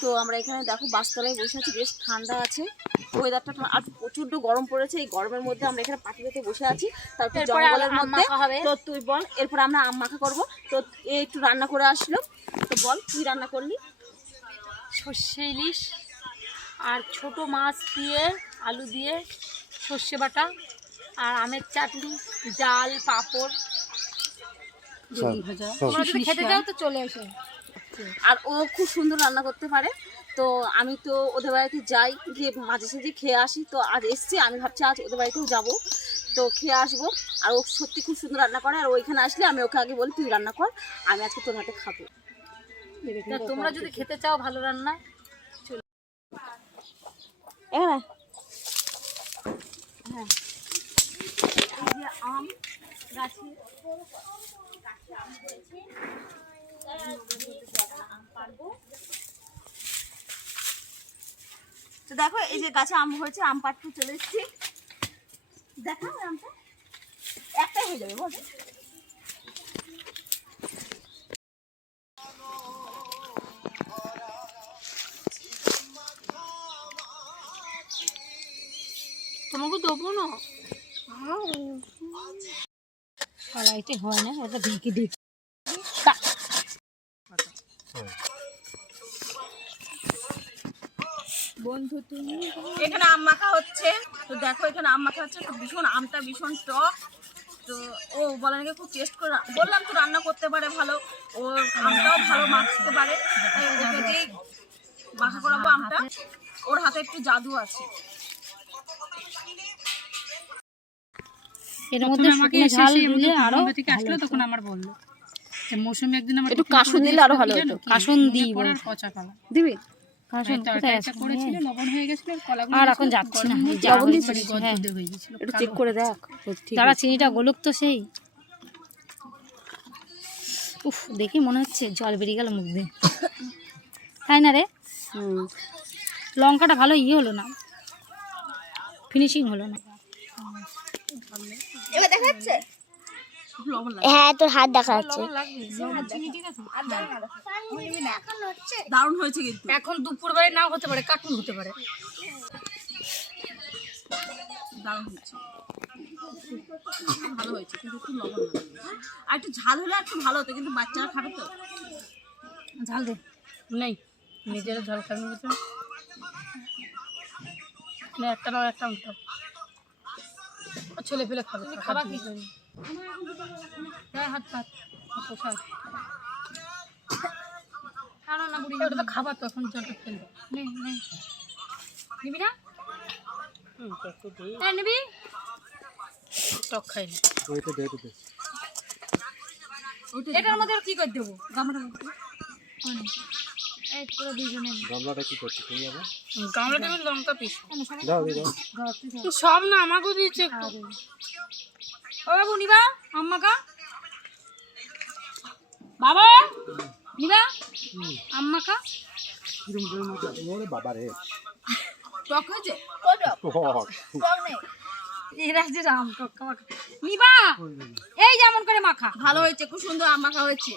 তো আমরা এখানে দেখো বাসতলায় বসে আছি, বেশ ঠান্ডা আছে, ওয়েদারটা আর প্রচন্ড গরম পড়েছে। এই গরমের মধ্যে আমরা এখানে পাটি পেতে বসে আছি, তারপর জঙ্গলের মধ্যে। তো তুই বল, এরপর আমরা আম মাখা করবো। তো এ একটু রান্না করে আসলো, তো বল তুই রান্না করলি। সর্ষে ইলিশ আর ছোট মাছ দিয়ে আলু দিয়ে সর্ষে বাটা আর আমের চাটনি, ডাল, পাঁপড়, ভাজা। তোমরা যদি খেতে চাও তো চলে এসো। আর ও খুব সুন্দর রান্না করতে পারে। তো আমি তো ওদের বাড়িতে যাই, গিয়ে মাঝে সাঝে খেয়ে আসি। তো আজ এসছি, আমি ভাবছি আজ ওদের বাড়িতেও যাবো, তো খেয়ে আসবো। আর ও সত্যি খুব সুন্দর রান্না করে। আর ওইখানে আসলে আমি ওকে আগে বলি তুই রান্না কর, আমি আজকে তোর হাতে খাবো। তোমরা যদি খেতে চাও ভালো রান্না, হ্যাঁ আম গাছে আম হয়েছে, আম পারবো। তো দেখো এই যে গাছে আম হয়েছে, আম পাড়তে চলে এসেছি। দেখা আমটা একটাই হয়ে যাবে বল। তোমাকে দেবো না, সবাইতে হয় না, এটা ঢেকে দিই। বন্ধু তুমি এখানে আম মাখা হচ্ছে। তো দেখো এখানে আম মাখা হচ্ছে, তো ভীষণ আমটা ভীষণ টক। তো ও বলে নাকি খুব টেস্ট করে, বললাম তো রান্না করতে পারে ভালো, ও আমটাও ভালো মাখতে পারে। তাই ওকে দিয়েই মাখা করাবো আমটা, ওর হাতে একটু জাদু আছে। এর মধ্যে আমাকে ঝাল দিলে আরো থেকে আসলো, তখন আমার বললো যে মৌসুমী একদিন আমার একটু কাসুন দিলে আরো ভালো হতো। কাসুন দিই বল, পচা কলা দিবি। কাসুন কোথায় আছে করেছিল, লবণ হয়ে গেছিল, কলাগুলো আর এখন যাচ্ছে না, লবণ দিয়েছিস হ্যাঁ হয়ে গেছিল। একটু চেক করে দেখ তারা চিনিটা গলুক তো সেই। উফ, দেখি মনে হচ্ছে জল বেরিয়ে গেল মুখ দিয়ে, তাই না রে? লঙ্কাটা ভালো হলো না, ফিনিশিং হলো না। এবার দেখা যাচ্ছে, হ্যাঁ তোর হাত দেখা যাচ্ছে। দারুণ হয়েছে কিন্তু। এখন দুপুর বেলায় নাও হতে পারে, কার্টুন হতে পারে। দারুণ হয়েছে, ভালো হয়েছে, কিন্তু একটু লবণ লাগবে। আর একটু ঝাল হলে একটু ভালো হতো, কিন্তু বাচ্চারা খাবে তো। ঝাল দে নেই, নিজেরা ঝাল খাবে বলছে না, একটা নাও একটা উঠাও, ছেলে পেলে খাবে। খাবা কি করি, হাত পাত পোশাক খানো না বুড়ি, ওটা তো খাবার তো, এখন জলটা ফেলবে। নেই নেই, নিবি না? হ্যাঁ নিবি, টক খাইনি। এটার মধ্যে কি করে দেবো? গামলাটার মধ্যে এই পুরো দুজনে। গামলাটা কি করছিস তুমি? আবার গামলাটা আমি লঙ্কা পিস দাও দাও, সব না আমাকেও দিয়েছে একটু। ও বাবু নিবা আম্মাকা, বাবা নিবা আম্মাকা। বাবা রে টক হয়েছে, এরা যে রাম টক মাখা নিবা, এই যেমন করে মাখা। ভালো হয়েছে, খুব সুন্দর আম মাখা হয়েছে।